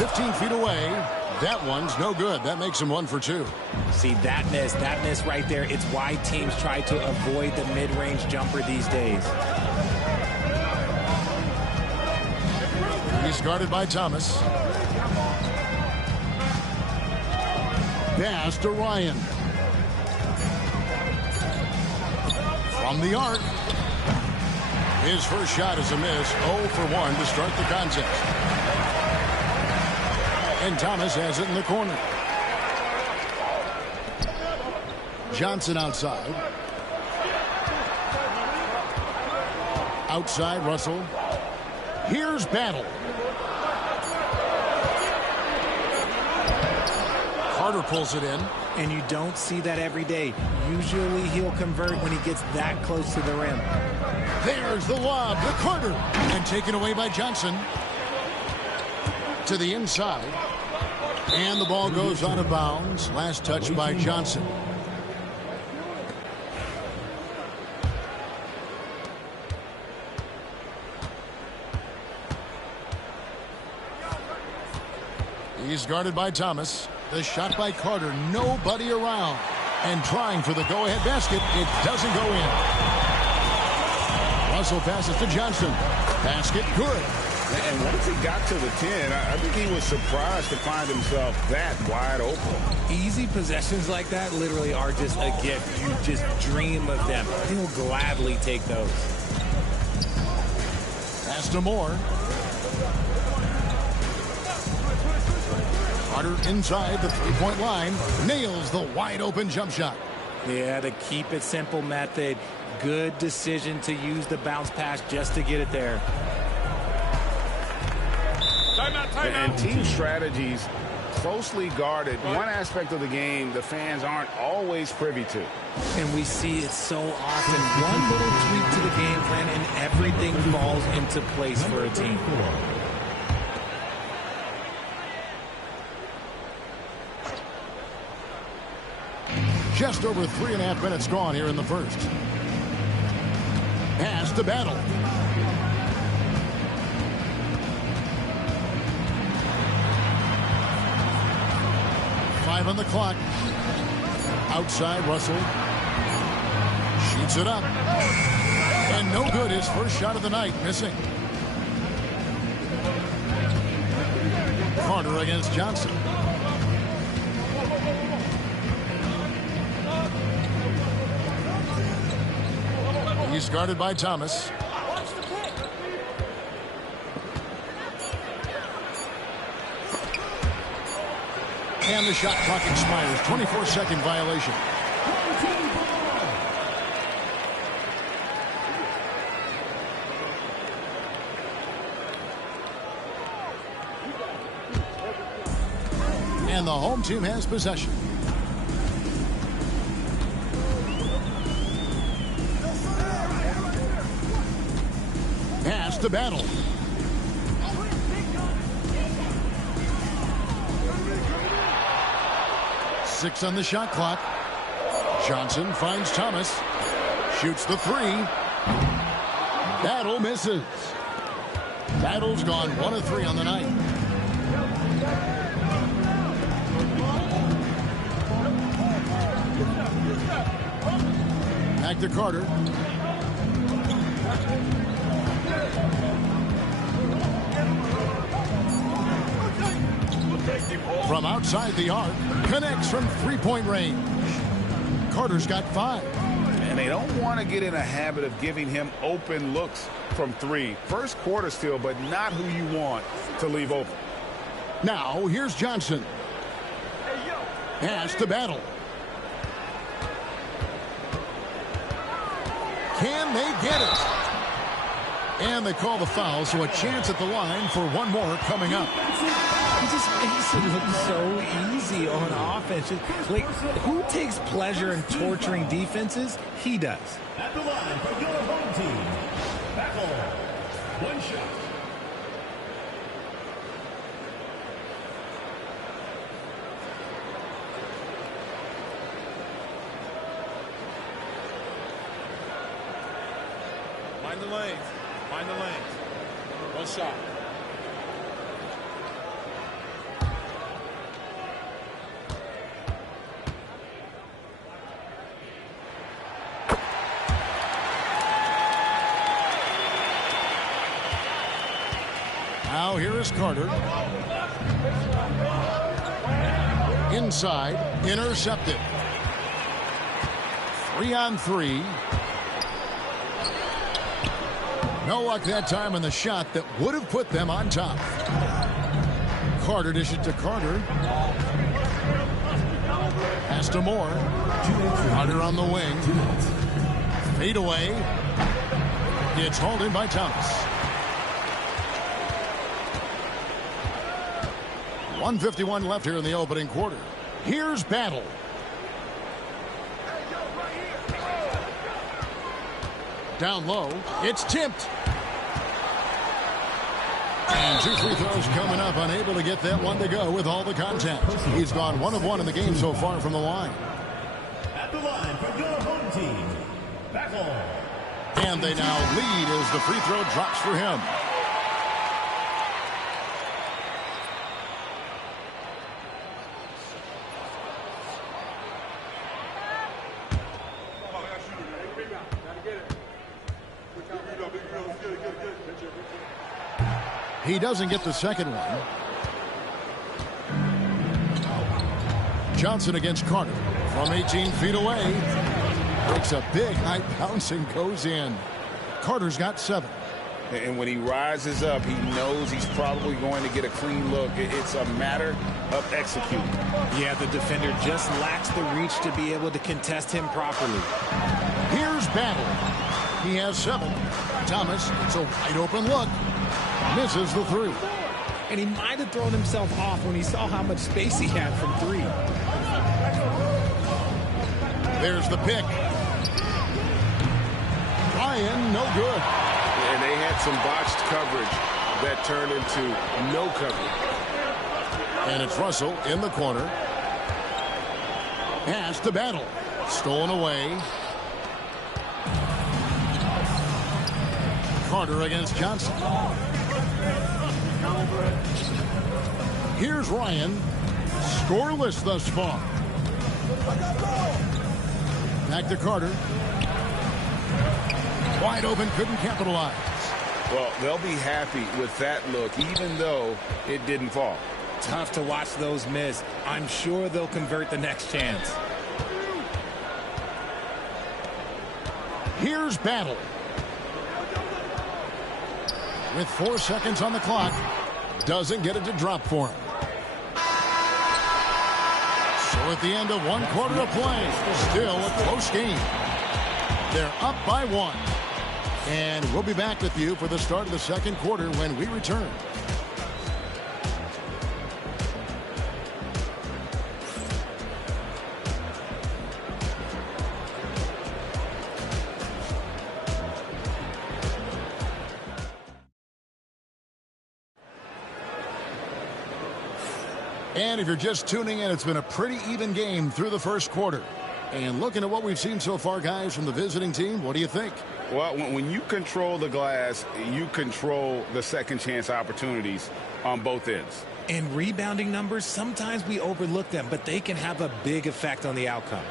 15 feet away. That one's no good. That makes him 1 for 2. See, that miss right there. It's why teams try to avoid the mid-range jumper these days. He's guarded by Thomas. Pass to Ryan. From the arc. His first shot is a miss. 0 for 1 to start the contest. And Thomas has it in the corner. Johnson outside. Outside, Russell. Here's Battle. Carter pulls it in. And you don't see that every day. Usually he'll convert when he gets that close to the rim. There's the lob to Carter. And taken away by Johnson. To the inside. And the ball goes out of bounds. Last touch by Johnson. He's guarded by Thomas. The shot by Carter. Nobody around. And trying for the go-ahead basket. It doesn't go in. Russell passes to Johnson. Basket good. And once he got to the 10, I think he was surprised to find himself that wide open. Easy possessions like that literally are just a gift. You just dream of them. He'll gladly take those. Pass to Moore. Carter inside the three-point line. Nails the wide-open jump shot. Yeah, the keep it simple method. Good decision to use the bounce pass just to get it there. And team strategies closely guarded. One aspect of the game the fans aren't always privy to. And we see it so often. One little tweak to the game plan and everything falls into place for a team. Just over 3.5 minutes gone here in the first. Pass to Battle. Five on the clock. Outside, Russell. Shoots it up. And no good. His first shot of the night, missing. Carter against Johnson. He's guarded by Thomas. And the shot clock expires. 24-second violation. And the home team has possession. Pass to Battle. Six on the shot clock. Johnson finds Thomas. Shoots the three. Battle misses. Battle's gone 1 of 3 on the night. Back to Carter. From outside the arc, connects from three-point range. Carter's got 5. And they don't want to get in a habit of giving him open looks from 3. First quarter still, but not who you want to leave open. Now, here's Johnson. Pass to Battle. Can they get it? And they call the foul, so a chance at the line for one more coming up. He just makes it look so easy on offense. Like, who takes pleasure in torturing defenses? He does. At the line for your home team, Battle. One shot. Mind the lanes. Mind the lanes. One shot. Curtis Carter. Inside, intercepted. 3-on-3. No luck that time on the shot that would have put them on top. Carter dishes it to Carter. Pass to Moore. Carter on the wing. Fade away. It's hauled in by Thomas. 1:51 left here in the opening quarter. Here's Battle. Down low. It's tipped. And 2 free throws coming up. Unable to get that one to go with all the contact. He's gone 1 of 1 in the game so far from the line. At the line for your home team, Battle. And they now lead as the free throw drops for him. He doesn't get the second one. Johnson against Carter from 18 feet away. Breaks a big high bounce and goes in. Carter's got 7. And when he rises up, he knows he's probably going to get a clean look. It's a matter of executing. Yeah, the defender just lacks the reach to be able to contest him properly. Here's Battle. He has 7. Thomas, it's a wide open look. Misses the 3. And he might have thrown himself off when he saw how much space he had from 3. There's the pick. Ryan, no good. And they had some botched coverage that turned into no coverage. And it's Russell in the corner. Pass to Battle. Stolen away. Carter against Johnson. Here's Ryan. Scoreless thus far. Back to Carter. Wide open, couldn't capitalize. Well, they'll be happy with that look, even though it didn't fall. Tough to watch those miss. I'm sure they'll convert the next chance. Here's Battle. With 4 seconds on the clock. Doesn't get it to drop for him. So at the end of 1 quarter of play, still a close game. They're up by 1. And we'll be back with you for the start of the second quarter when we return. And if you're just tuning in, it's been a pretty even game through the first quarter. And looking at what we've seen so far, guys, from the visiting team, what do you think? Well, when you control the glass, you control the second chance opportunities on both ends. And rebounding numbers, sometimes we overlook them, but they can have a big effect on the outcome.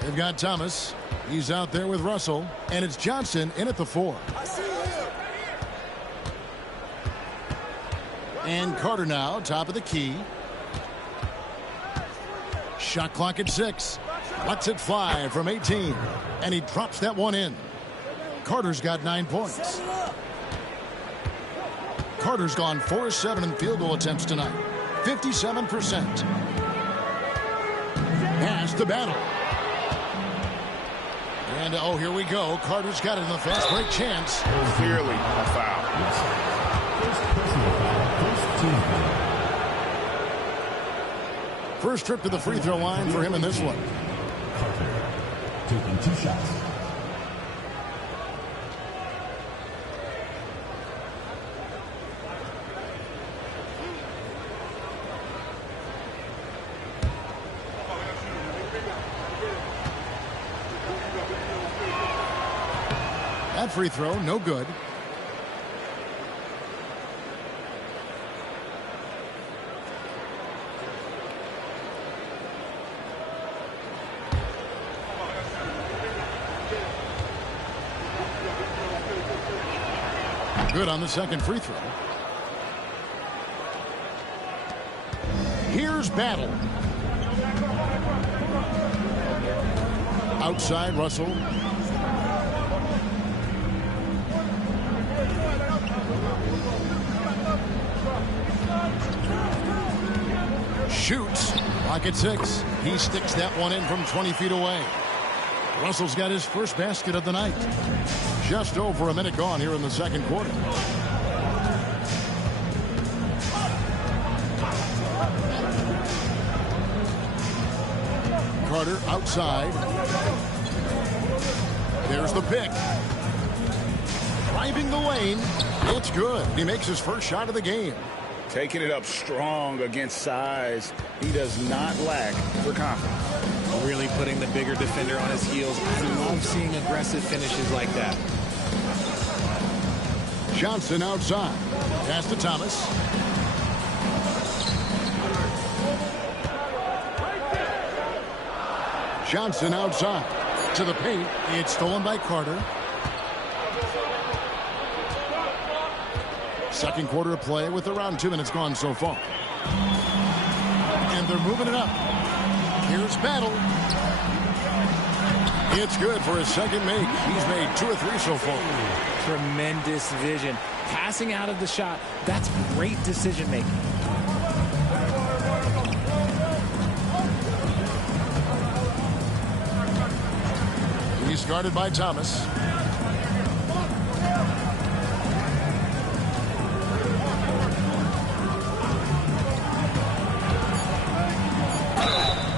They've got Thomas. He's out there with Russell. And it's Johnson in at the 4. And Carter now, top of the key. Shot clock at 6. Lets it fly from 18. And he drops that one in. Carter's got 9 points. Carter's gone 4-7 in field goal attempts tonight. 57%. Pass to Battle. And, oh, here we go. Carter's got it in the fast break chance. Clearly a foul. First trip to the free throw line for him in this one. Carter taking 2 shots. That free throw, no good. Good on the second free throw. Here's Battle. Outside, Russell. Shoots. Clock at 6. He sticks that one in from 20 feet away. Russell's got his first basket of the night. Just over a minute gone here in the second quarter. Carter outside. There's the pick. Driving the lane. It's good. He makes his first shot of the game. Taking it up strong against size. He does not lack for confidence. Really putting the bigger defender on his heels. I love seeing aggressive finishes like that. Johnson outside. Pass to Thomas. Johnson outside. To the paint. It's stolen by Carter. Second quarter of play with around 2 minutes gone so far. And they're moving it up. Here's Battle. It's good for his second make. He's made 2 or 3 so far. Tremendous vision. Passing out of the shot. That's great decision making. He's guarded by Thomas.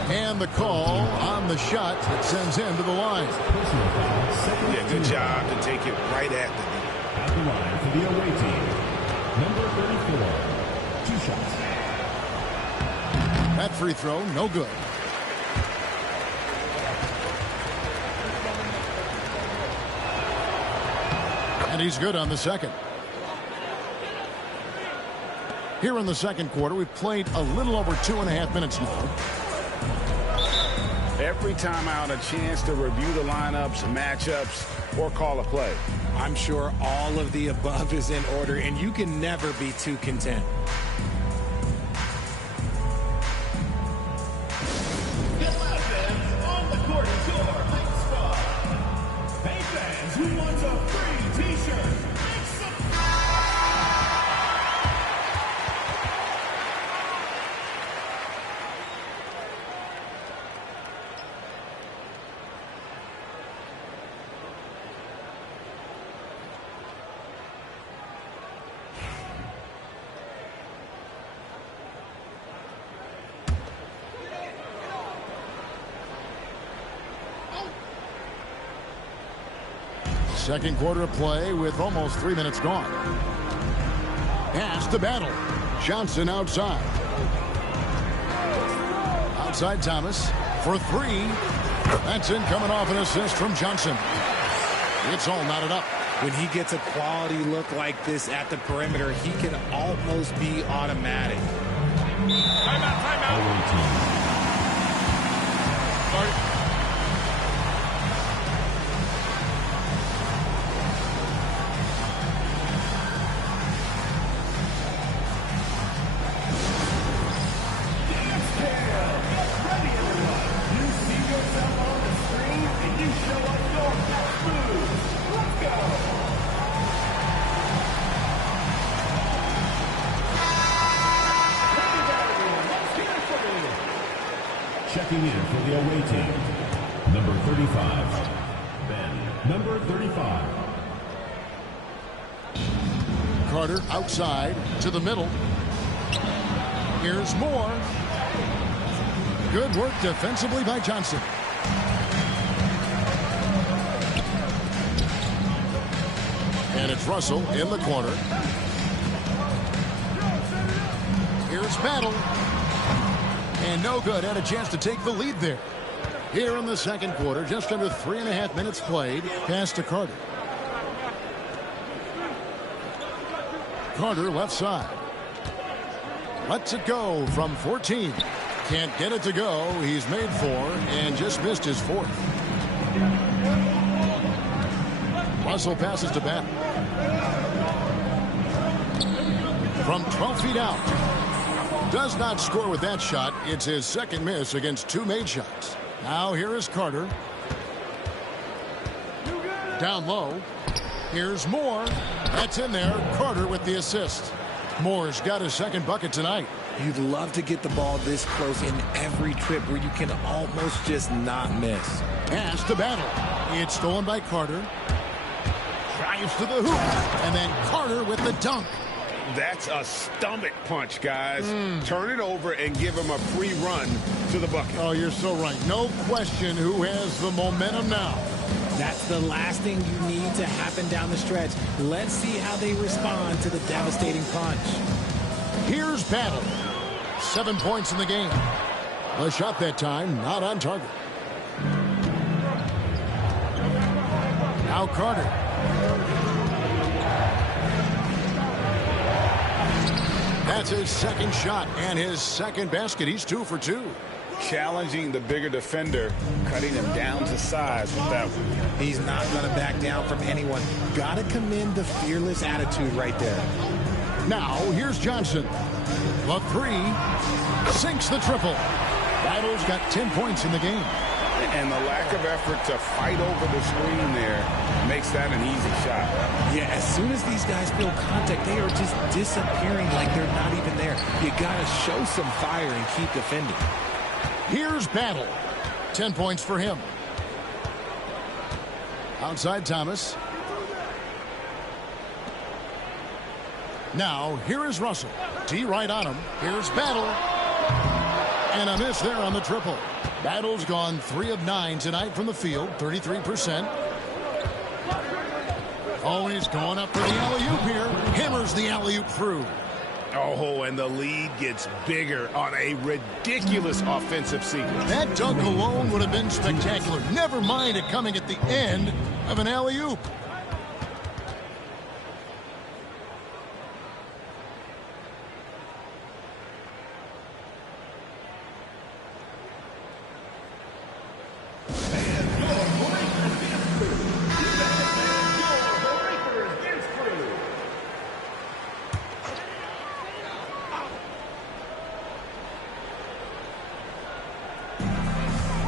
And the call on the shot that sends him to the line. Yeah, good job to take it right at the knee. At the line for the away team, number 34. 2 shots. That free throw, no good. And he's good on the second. Here in the second quarter, we've played a little over 2.5 minutes now. Every time out, a chance to review the lineups, matchups, or call a play. I'm sure all of the above is in order, and you can never be too content. Get loud, fans, on the court is your Hype Squad. Hey, fans, who wants a free t-shirt? Make some... Second quarter of play with almost 3 minutes gone. Pass to Battle. Johnson outside. Outside Thomas for 3. That's in, coming off an assist from Johnson. It's all knotted up. When he gets a quality look like this at the perimeter, he can almost be automatic. Timeout, timeout. Away team. Checking in for the away team, number 35, Ben, number 35. Carter outside to the middle. Here's more. Good work defensively by Johnson. And it's Russell in the corner. Here's Battle. And no good. Had a chance to take the lead there. Here in the second quarter, just under 3.5 minutes played. Pass to Carter. Carter left side. Lets it go from 14. Can't get it to go. He's made 4 and just missed his 4th. Russell passes to Battle. from 12 feet out. Does not score with that shot. It's his second miss against 2 made shots. Now here is Carter. Down low. Here's Moore. That's in there. Carter with the assist. Moore's got his second bucket tonight. You'd love to get the ball this close in every trip where you can almost just not miss. Pass to Battle. It's stolen by Carter. Drives to the hoop. And then Carter with the dunk. That's a stomach punch, guys. Turn it over and give him a free run to the bucket. Oh, you're so right. No question who has the momentum now. That's the last thing you need to happen down the stretch. Let's see how they respond to the devastating punch. Here's Battle. 7 points in the game. A shot that time, not on target. Now Carter. That's his second shot and his second basket. He's 2 for 2. Challenging the bigger defender, cutting him down to size with that one. He's not going to back down from anyone. Got to commend the fearless attitude right there. Now here's Johnson. The 3 sinks the triple. Battle's got 10 points in the game. And the lack of effort to fight over the screen there makes that an easy shot. Yeah, as soon as these guys feel contact, they are just disappearing like they're not even there. You got to show some fire and keep defending. Here's Battle. 10 points for him. Outside Thomas. Now, here is Russell. D right on him. Here's Battle. And a miss there on the triple. Battle's gone 3 of 9 tonight from the field, 33%. Oh, he's going up for the alley-oop here. Hammers the alley-oop through. Oh, and the lead gets bigger on a ridiculous offensive sequence. That dunk alone would have been spectacular. Never mind it coming at the end of an alley-oop.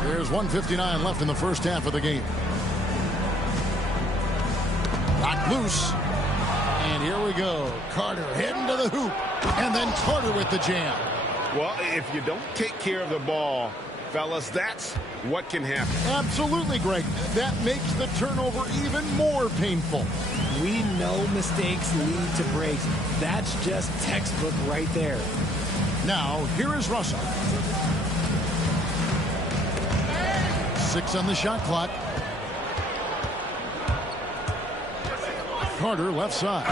There's 1:59 left in the first half of the game. Locked loose. And here we go. Carter heading to the hoop. And then Carter with the jam. Well, if you don't take care of the ball, fellas, that's what can happen. Absolutely, Greg. That makes the turnover even more painful. We know mistakes lead to breaks. That's just textbook right there. Now, here is Russell. 6 on the shot clock. Carter left side.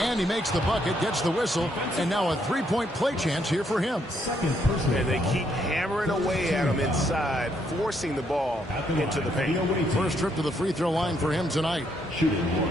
And he makes the bucket, gets the whistle, and now a 3-point play chance here for him. And they keep hammering away at him inside, forcing the ball into the paint. First trip to the free throw line for him tonight. Shooting 1.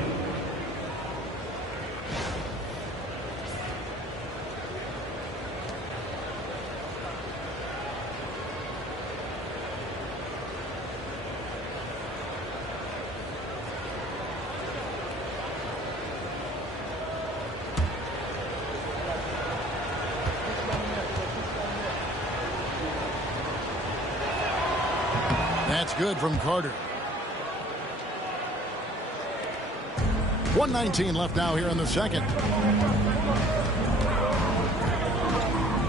That's good from Carter. 1:19 left now here in the second.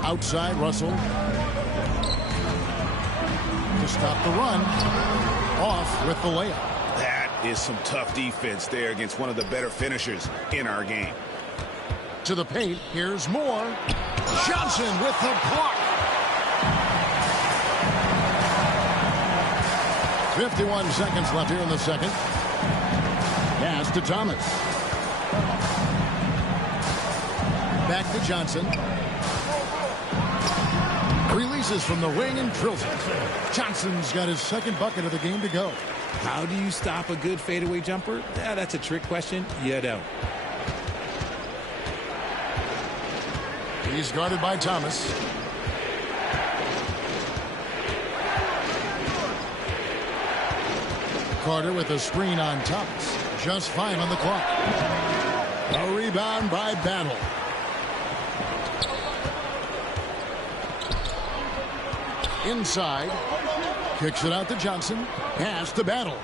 Outside Russell. To stop the run. Off with the layup. That is some tough defense there against one of the better finishers in our game. To the paint. Here's Moore. Johnson with the block. 51 seconds left here in the second. Pass to Thomas. Back to Johnson. Releases from the wing and drills it. Johnson's got his second bucket of the game to go. How do you stop a good fadeaway jumper? Yeah, that's a trick question. You don't. He's guarded by Thomas. Carter with a screen on Thomas. Just 5 on the clock. A rebound by Battle. Inside. Kicks it out to Johnson. Pass to Battle.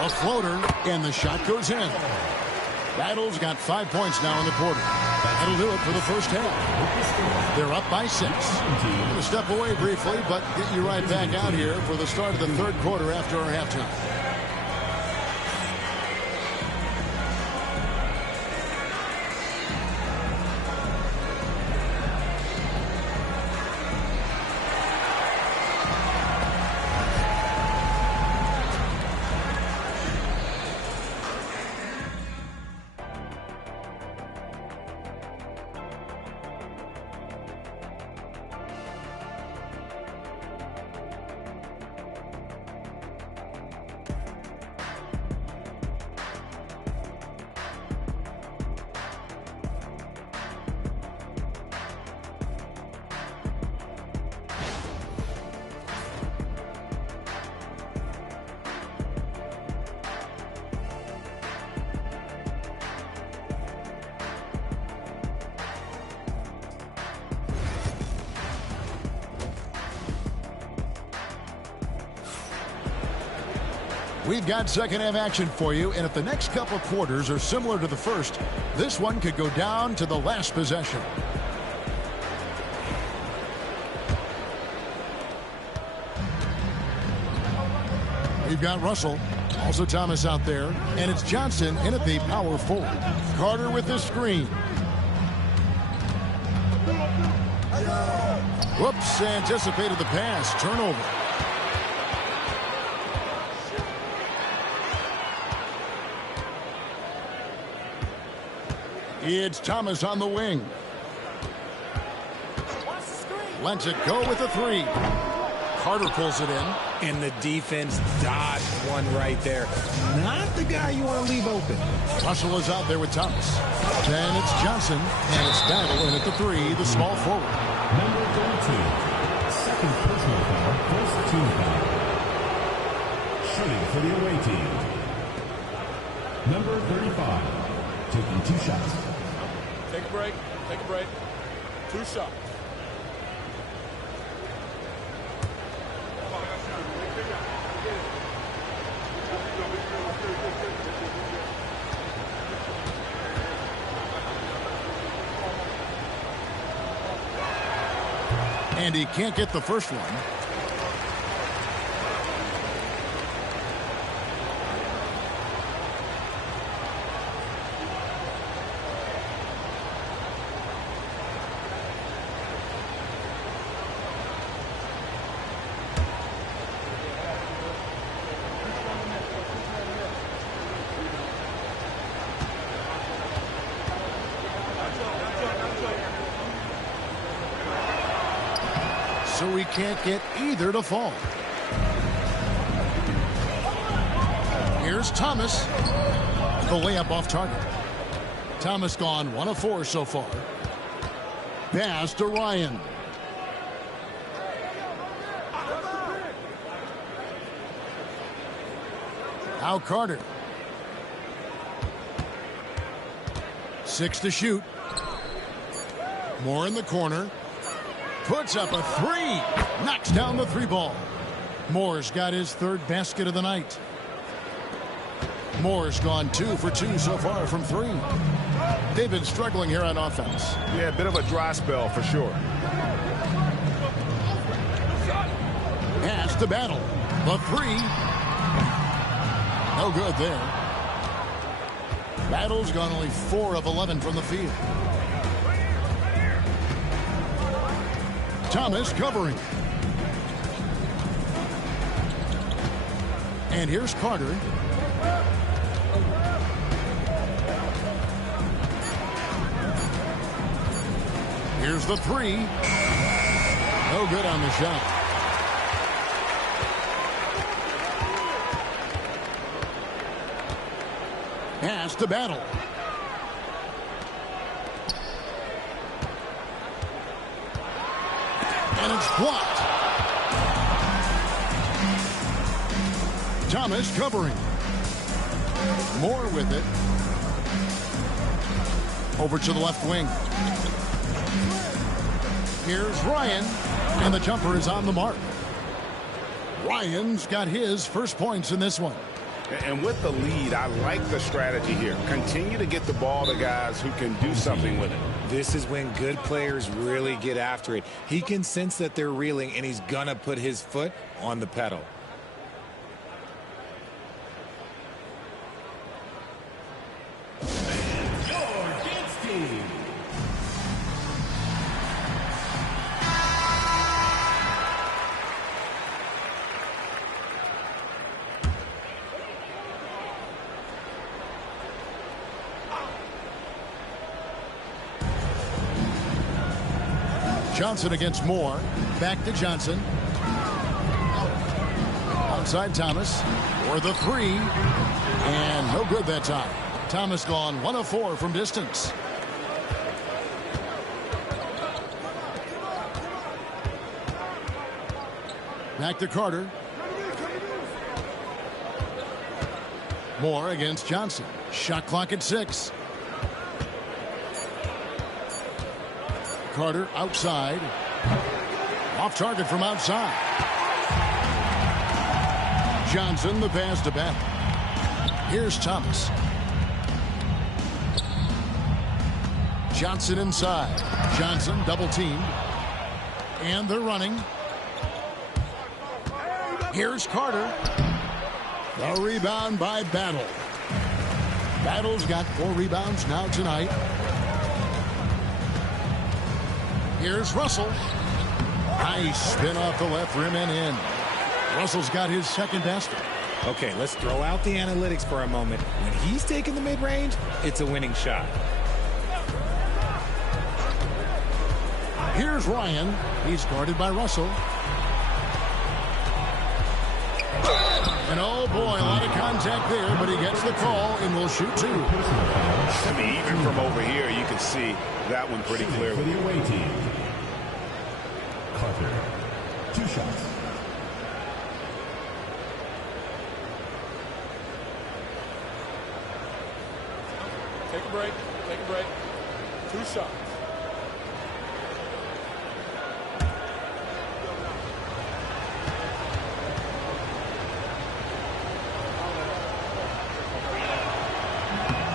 A floater, and the shot goes in. Battle's got 5 points now in the quarter. That'll do it for the first half. They're up by 6. I'm going to step away briefly, but get you right back out here for the start of the third quarter after our halftime. We've got second half action for you, and if the next couple quarters are similar to the first, this one could go down to the last possession. We've got Russell, also Thomas out there, and it's Johnson in at the power forward. Carter with the screen. Whoops, anticipated the pass. Turnover. It's Thomas on the wing. Lets it go with a 3. Carter pulls it in. And the defense dodged one right there. Not the guy you want to leave open. Russell is out there with Thomas. Then it's Johnson. And it's Battle in at the 3, the small forward. Number 32, second personal foul, first team foul. Shooting for the away team. Number 35, taking 2 shots. Take a break. Take a break. 2 shots. And he can't get the first one. So we can't get either to fall. Here's Thomas. The layup off target. Thomas gone 1 of 4 so far. Pass to Ryan. Now Carter. 6 to shoot. Moore in the corner. Puts up a 3. Knocks down the 3 ball. Moore's got his 3rd basket of the night. Moore's gone 2 for 2 so far from 3. They've been struggling here on offense. Yeah, a bit of a dry spell for sure. Pass to Battle. The 3. No good there. Battle's gone only 4 of 11 from the field. Thomas covering. And here's Carter. Here's the 3. No good on the shot. Pass to Battle. And it's blocked. Thomas covering. Moore with it. Over to the left wing. Here's Ryan, and the jumper is on the mark. Ryan's got his first points in this one. And with the lead, I like the strategy here. Continue to get the ball to guys who can do something with it. This is when good players really get after it. He can sense that they're reeling, and he's going to put his foot on the pedal. Johnson against Moore. Back to Johnson. Outside Thomas for the three. And no good that time. Thomas gone 1 of 4 from distance. Back to Carter. Moore against Johnson. Shot clock at 6. Carter outside. Off target from outside. Johnson the pass to Beth. Here's Thomas. Johnson inside. Johnson double teamed. And they're running. Here's Carter. The rebound by Battle. Battle's got 4 rebounds now tonight. Here's Russell. Nice spin off the left rim and in. Russell's got his second basket. Okay, let's throw out the analytics for a moment. When he's taking the mid-range, it's a winning shot. Here's Ryan. He's guarded by Russell. And oh boy, a lot of contact there, but he gets the call and will shoot 2. I mean, even from over here, you can see that one pretty clearly. For the away team, Carter, 2 shots. Take a break. Take a break. 2 shots.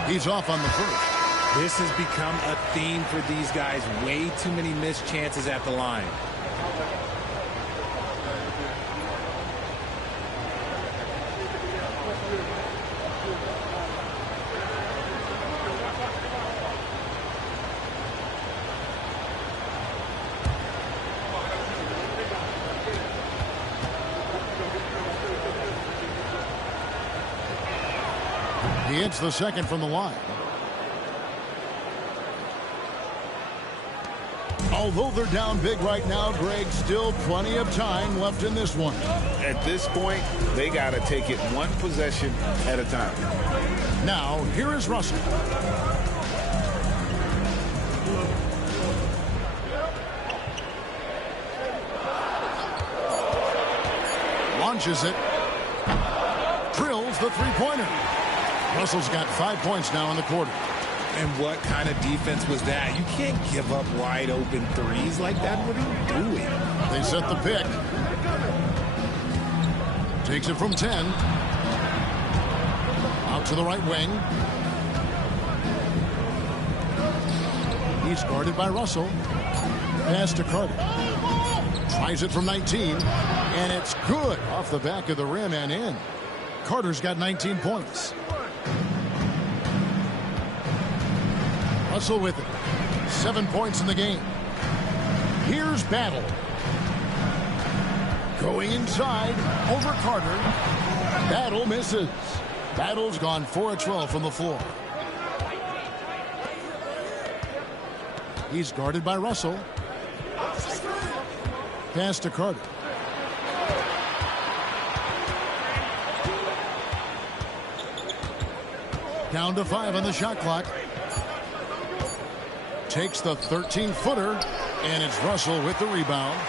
He's off on the first. This has become a theme for these guys. Way too many missed chances at the line. He hits the second from the line. Although they're down big right now, Greg, still plenty of time left in this one. At this point, they got to take it 1 possession at a time. Now, here is Russell. Launches it. Drills the three-pointer. Russell's got 5 points now in the quarter. And what kind of defense was that? You can't give up wide open threes like that. What are you doing? They set the pick. Takes it from 10. Out to the right wing. He's guarded by Russell. Pass to Carter. Tries it from 19. And it's good off the back of the rim and in. Carter's got 19 points. Russell with it. 7 points in the game. Here's Battle. Going inside. Over Carter. Battle misses. Battle's gone 4 of 12 from the floor. He's guarded by Russell. Pass to Carter. Down to 5 on the shot clock. Takes the 13-footer, and it's Russell with the rebound.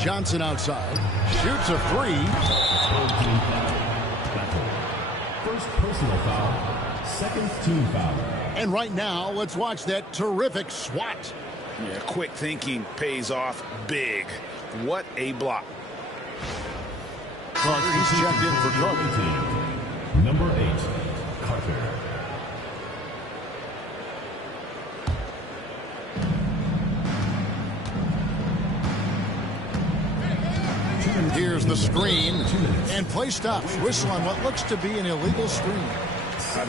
Johnson outside. Shoots a 3. First personal foul, second team foul. And right now, let's watch that terrific swat. Yeah, quick thinking pays off big. What a block. Carter, he's checked in for Carter. Number 8, Carter. Here's the screen, and play stops. Whistle on what looks to be an illegal screen.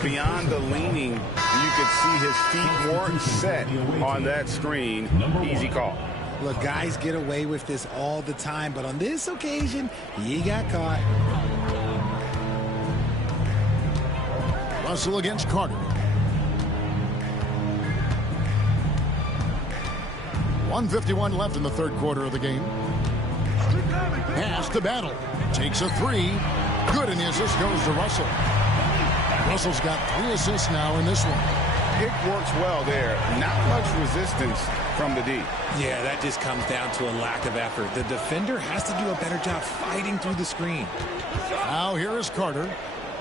Beyond the leaning, you could see his feet weren't set on that screen. Easy call. Look, guys get away with this all the time, but on this occasion, he got caught. Russell against Carter. 1:51 left in the third quarter of the game. Pass to Battle. Takes a three. Good, and the assist goes to Russell. Russell's got 3 assists now in this one. It works well there. Not much resistance from the D. Yeah, that just comes down to a lack of effort. The defender has to do a better job fighting through the screen. Now here is Carter.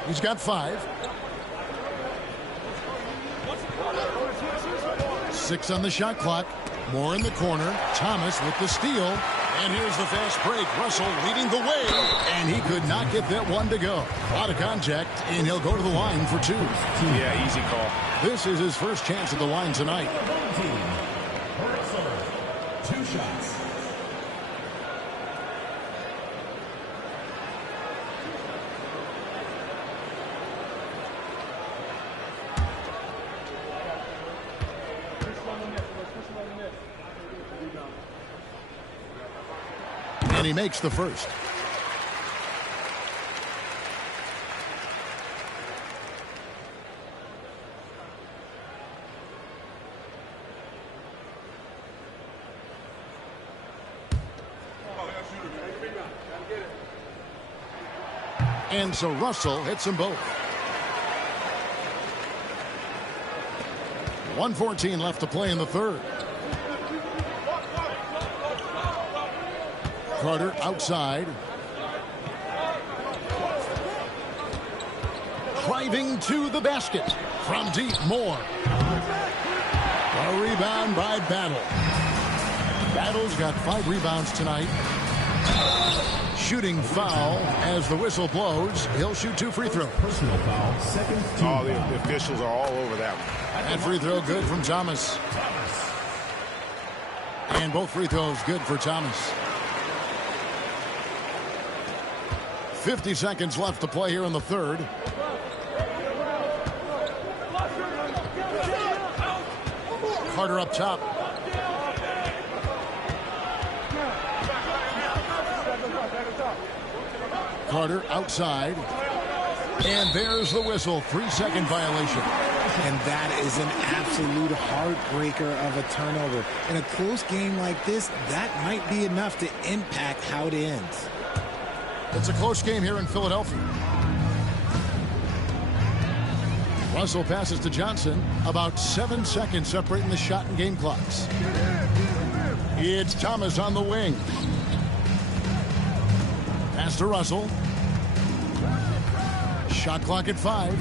He's got 5. 6 on the shot clock. More in the corner. Thomas with the steal. And here's the fast break. Russell leading the way. And he could not get that one to go. A lot of contact, and he'll go to the line for 2. Yeah, easy call. This is his first chance at the line tonight. Russell, 2 shots. And he makes the first. And so Russell hits them both. 1:14 left to play in the third. Carter outside. Driving to the basket. From deep, Moore. A rebound by Battle. Battle's got 5 rebounds tonight. Shooting foul as the whistle blows. He'll shoot 2 free throws. Personal foul, second team Oh, the foul. officials are all over that one. And free throw good from Thomas. And both free throws good for Thomas. 50 seconds left to play here in the third. Carter up top. Carter outside. And there's the whistle. 3-second violation. And that is an absolute heartbreaker of a turnover. In a close game like this, that might be enough to impact how it ends. It's a close game here in Philadelphia. Russell passes to Johnson. About 7 seconds separating the shot and game clocks. It's Thomas on the wing. Pass to Russell. Shot clock at 5.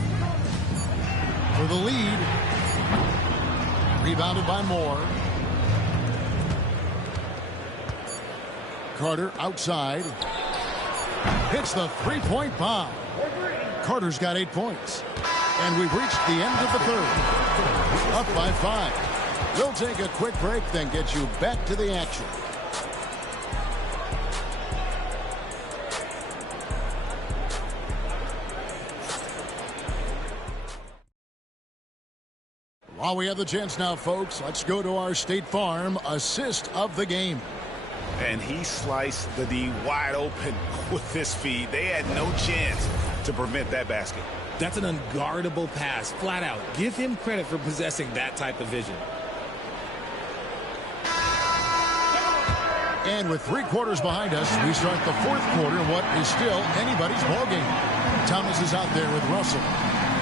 For the lead. Rebounded by Moore. Carter outside. Hits the 3-point bomb. Carter's got 8 points. And we've reached the end of the third. Up by 5. We'll take a quick break, then get you back to the action. While we have the chance now, folks, let's go to our State Farm assist of the game. And he sliced the D wide open with this feed. They had no chance to prevent that basket. That's an unguardable pass, flat out. Give him credit for possessing that type of vision. And with 3 quarters behind us, we start the 4th quarter in what is still anybody's ballgame. Thomas is out there with Russell.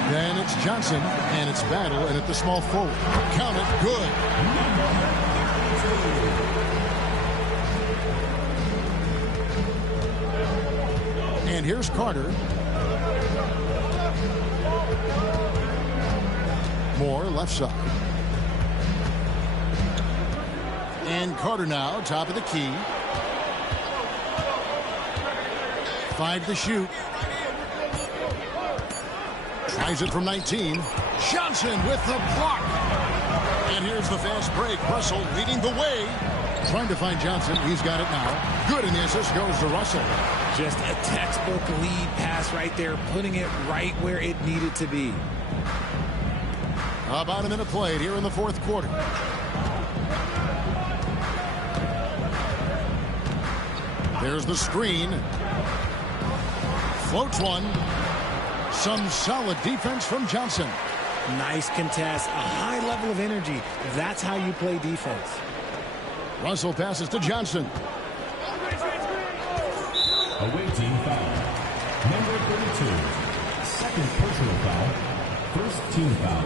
Then it's Johnson, and it's Battle, and at the small forward. Count it, good. And And here's Carter. Moore left side. And Carter now, top of the key. 5 to shoot. Tries it from 19. Johnson with the block. And here's the fast break. Russell leading the way. Trying to find Johnson. He's got it now. Good, and the assist goes to Russell. Just a textbook lead pass right there, putting it right where it needed to be. About a minute played here in the fourth quarter. There's the screen. Floats one. Some solid defense from Johnson. Nice contest, a high level of energy. That's how you play defense. Russell passes to Johnson. Away team foul. Number 32. Second personal foul. First team foul.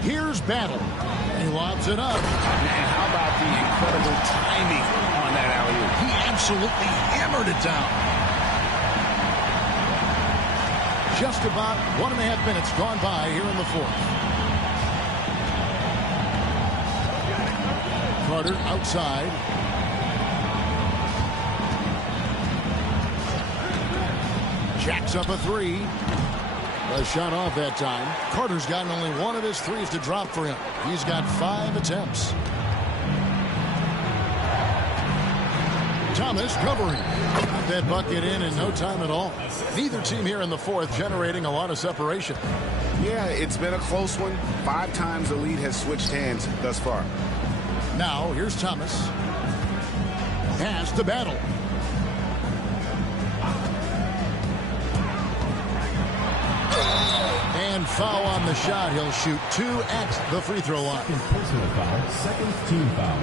Here's Battle. He lobs it up. Man, how about the incredible timing on that alley-oop? He absolutely hammered it down. Just about 1.5 minutes gone by here in the fourth. Carter outside. Jacks up a three. A shot off that time. Carter's gotten only one of his threes to drop for him. He's got 5 attempts. Thomas covering. Got that bucket in no time at all. Neither team here in the fourth generating a lot of separation. Yeah, it's been a close one. 5 times the lead has switched hands thus far. Now, here's Thomas. Pass to Battle. And foul on the shot. He'll shoot 2 at the free throw line. Second personal foul. Second team foul.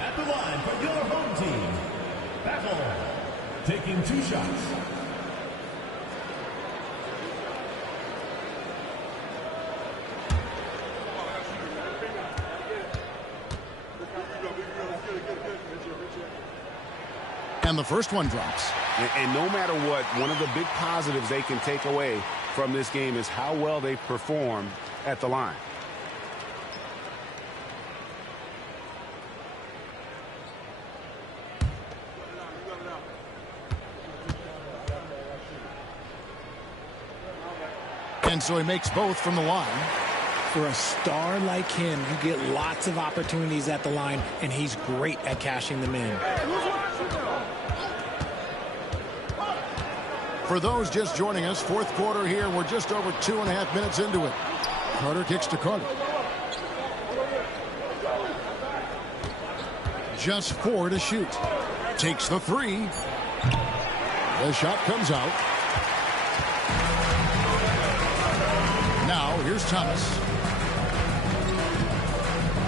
At the line for your home team, Battle. Taking 2 shots. And the first one drops. And no matter what, one of the big positives they can take away from this game is how well they perform at the line. And so he makes both from the line. For a star like him, you get lots of opportunities at the line, and he's great at cashing them in. For those just joining us, fourth quarter here. We're just over 2.5 minutes into it. Carter kicks to Carter. Just 4 to shoot. Takes the 3. The shot comes out. Now, here's Thomas.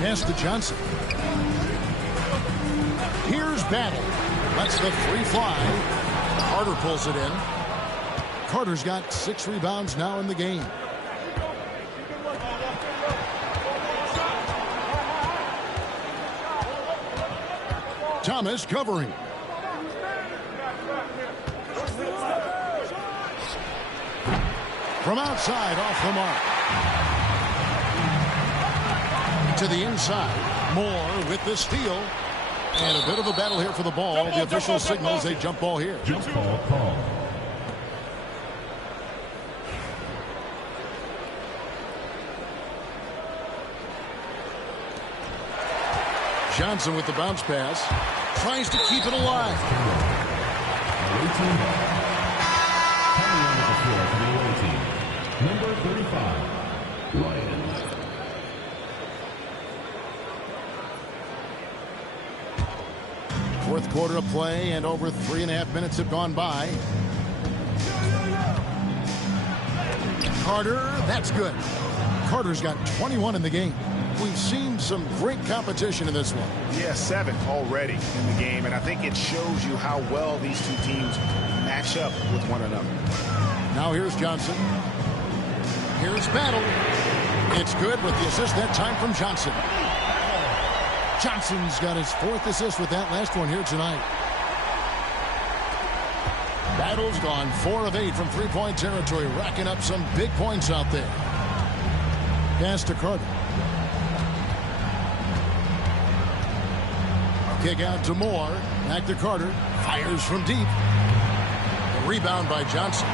Pass to Johnson. Here's Battle. Lets the 3 fly. Carter pulls it in. Carter's got 6 rebounds now in the game. Thomas covering. From outside, off the mark. To the inside. Moore with the steal. And a bit of a battle here for the ball. The official signals a jump ball here. Jump ball call. Johnson with the bounce pass. Tries to keep it alive. Away team ball. Coming onto the floor for the away team. Number 35, Ryan. Fourth quarter of play, and over 3.5 minutes have gone by. Carter, that's good. Carter's got 21 in the game. We've seen some great competition in this one. Yeah, 7 already in the game, and I think it shows you how well these two teams match up with one another. Now here's Johnson. Here's Battle. It's good with the assist that time from Johnson. Johnson's got his 4th assist with that last one here tonight. Battle's gone 4 of 8 from three-point territory, racking up some big points out there. Pass to Carter. Kick out to Moore. Back to Carter. Fires from deep. A rebound by Johnson.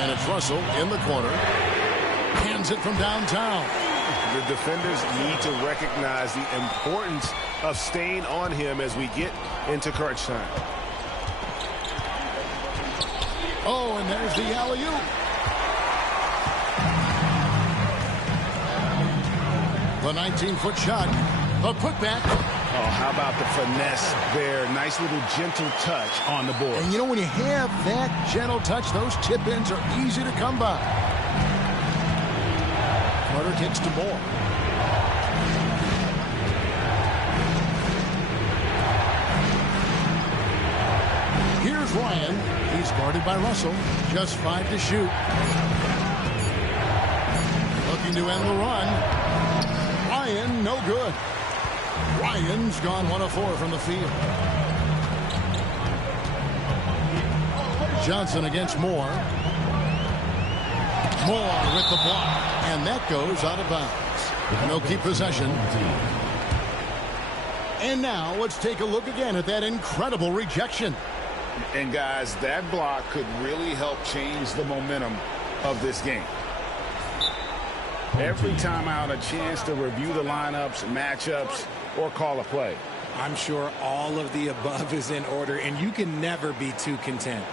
And it's Russell in the corner. Hands it from downtown. The defenders need to recognize the importance of staying on him as we get into crunch time. Oh, and there's the alley-oop. The 19-foot shot. The putback. Oh, how about the finesse there? Nice little gentle touch on the board. And you know, when you have that gentle touch, those tip-ins are easy to come by. Carter kicks to Moore. Here's Ryan. He's guarded by Russell. Just 5 to shoot. Looking to end the run. Ryan, no good. Ryan's gone 1 of 4 from the field. Johnson against Moore. Moore with the block. And that goes out of bounds. No keep possession. And now let's take a look again at that incredible rejection. And guys, that block could really help change the momentum of this game. Every time out, a chance to review the lineups, matchups, or call a play. I'm sure all of the above is in order, and you can never be too content.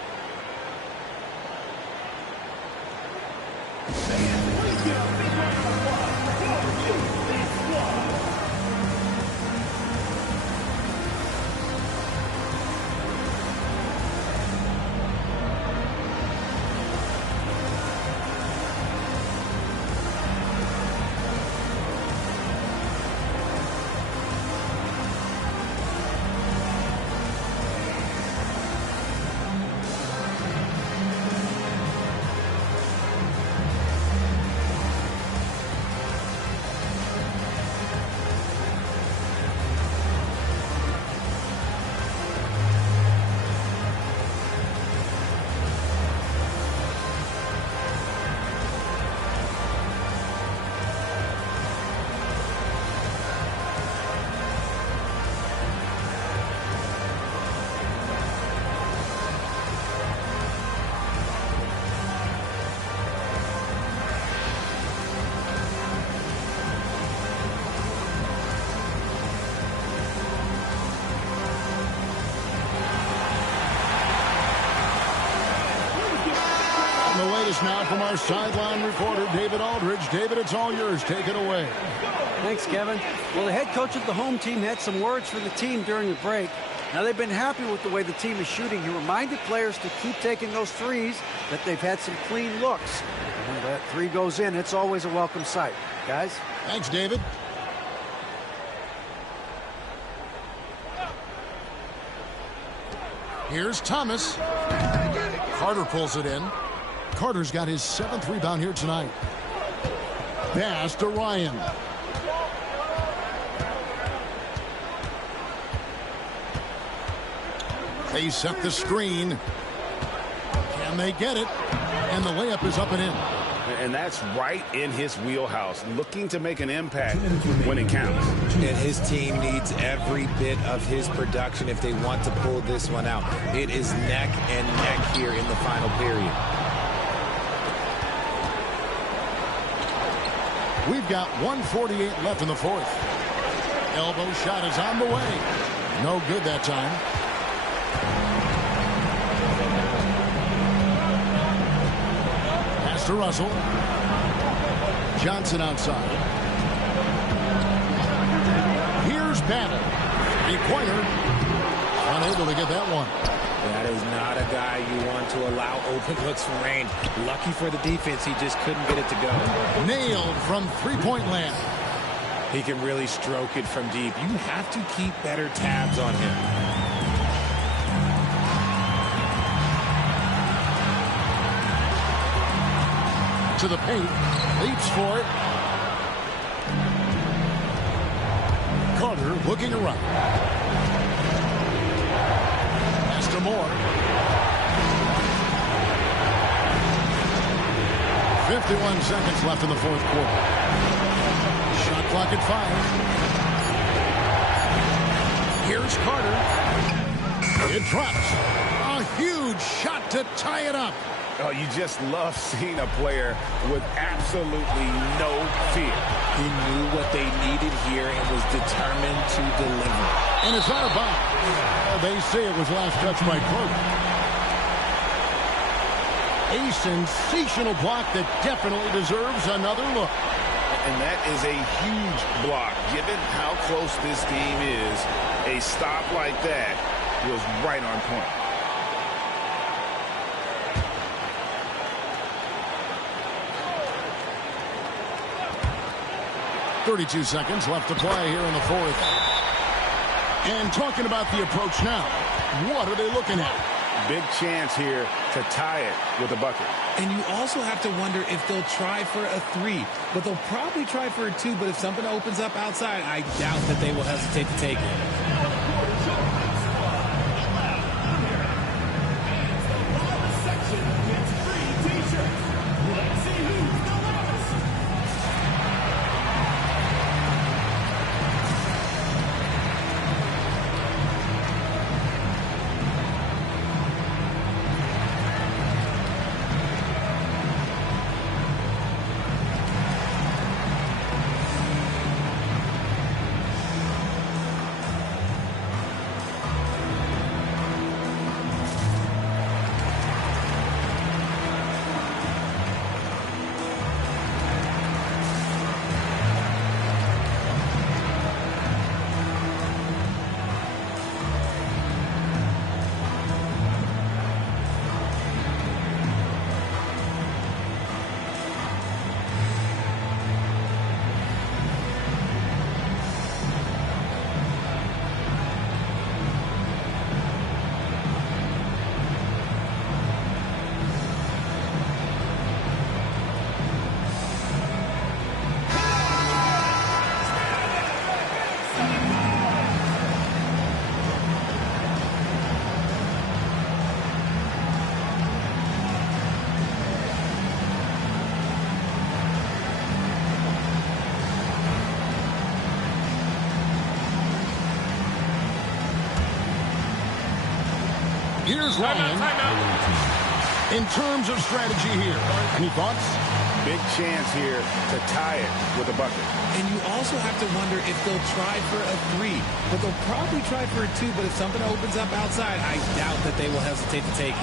Now from our sideline reporter, David Aldridge. David, it's all yours. Take it away. Thanks, Kevin. Well, the head coach of the home team had some words for the team during the break. Now, they've been happy with the way the team is shooting. He reminded players to keep taking those threes, that they've had some clean looks. And when that three goes in, it's always a welcome sight. Guys? Thanks, David. Here's Thomas. Carter pulls it in. Carter's got his 7th rebound here tonight. Pass to Ryan. They set the screen. Can they get it? And the layup is up and in. And that's right in his wheelhouse, looking to make an impact when it counts. And his team needs every bit of his production if they want to pull this one out. It is neck and neck here in the final period. We've got 1:48 left in the 4th. Elbow shot is on the way. No good that time. Pass to Russell. Johnson outside. Here's Battle. Three-pointer. Unable to get that one. That is not a guy you want to allow open looks from range. Lucky for the defense, he just couldn't get it to go. Nailed from three-point land. He can really stroke it from deep. You have to keep better tabs on him. To the paint, leaps for it. Carter looking around. Pass to Moore. 51 seconds left in the fourth quarter. Shot clock at 5. Here's Carter. It drops. A huge shot to tie it up. Oh, you just love seeing a player with absolutely no fear. He knew what they needed here and was determined to deliver. And it's out of bounds. They say it was last touched by Kroger. A sensational block that definitely deserves another look. And that is a huge block. Given how close this game is, a stop like that was right on point. 32 seconds left to play here in the fourth. And talking about the approach now, what are they looking at? Big chance here to tie it with a bucket. And you also have to wonder if they'll try for a 3. But they'll probably try for a 2. But if something opens up outside, I doubt that they will hesitate to take it. Here's Ryan. In terms of strategy here, any thoughts? Big chance here to tie it with a bucket. And you also have to wonder if they'll try for a 3. But they'll probably try for a 2. But if something opens up outside, I doubt that they will hesitate to take it.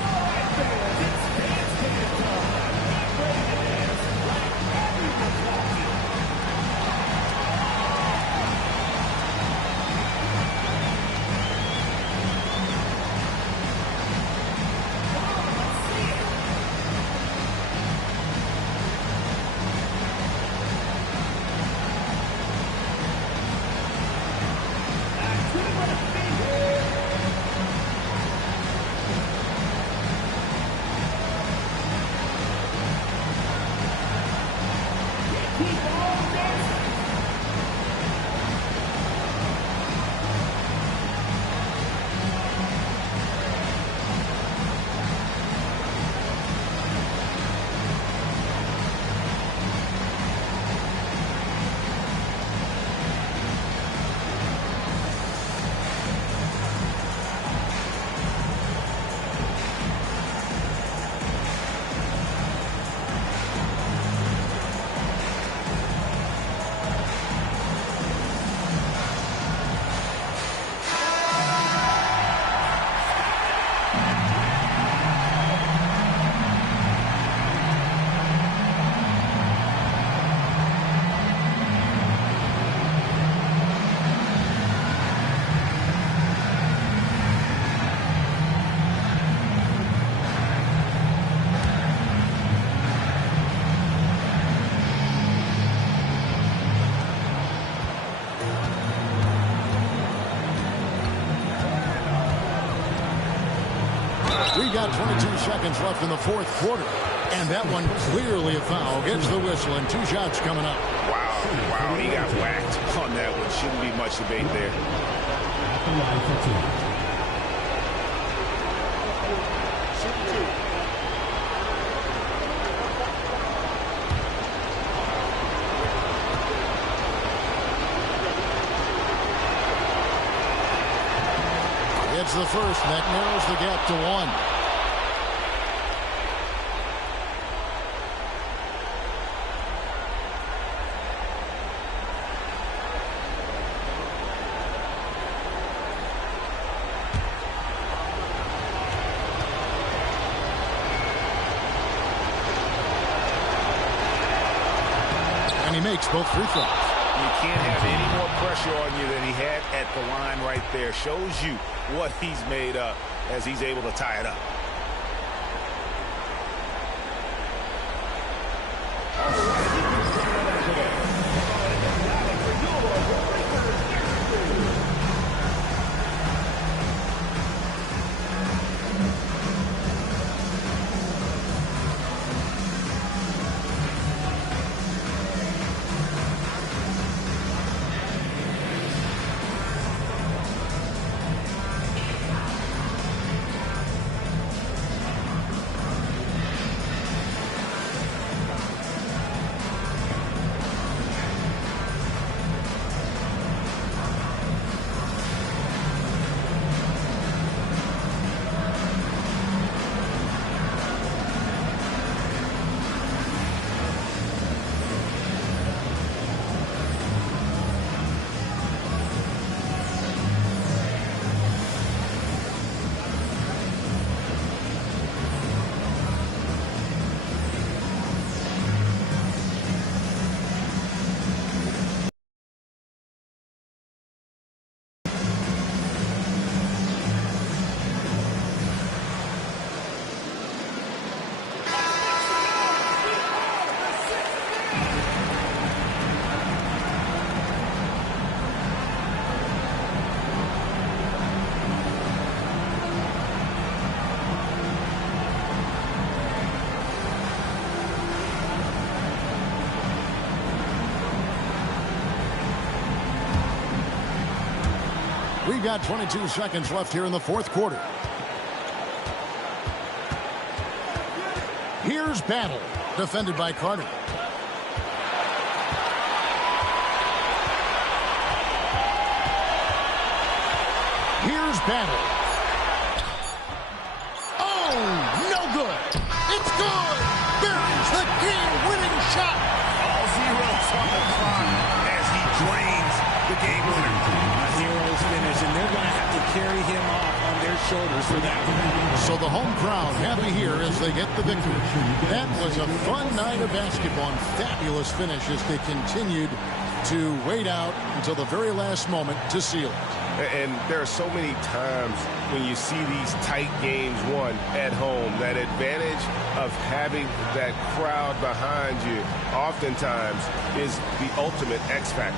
We've got 22 seconds left in the fourth quarter. And that one clearly a foul. Gets the whistle and 2 shots coming up. Wow, he got whacked on that one. Shouldn't be much debate there. It's the first, and that narrows the gap to 1. And he makes both free throws. You can't have any more pressure on you than he had at the line right there. Shows you what he's made up as he's able to tie it up. We've got 22 seconds left here in the fourth quarter. Here's Battle, defended by Carter. Here's Battle. Oh, no good. It's good. Buries the game-winning shot. All zeros on the clock as he drains the game winner. Heroes finish, and they're going to have to carry him off on their shoulders for that one. So the home crowd happy here as they get the victory. That was a fun night of basketball and fabulous finish as they continued to wait out until the very last moment to seal it. And there are so many times when you see these tight games won at home, that advantage of having that crowd behind you oftentimes is the ultimate X factor.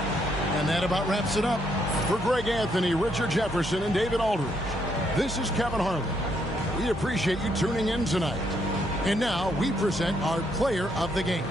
And that about wraps it up. For Greg Anthony, Richard Jefferson, and David Aldridge, this is Kevin Harlan. We appreciate you tuning in tonight. And now we present our player of the game.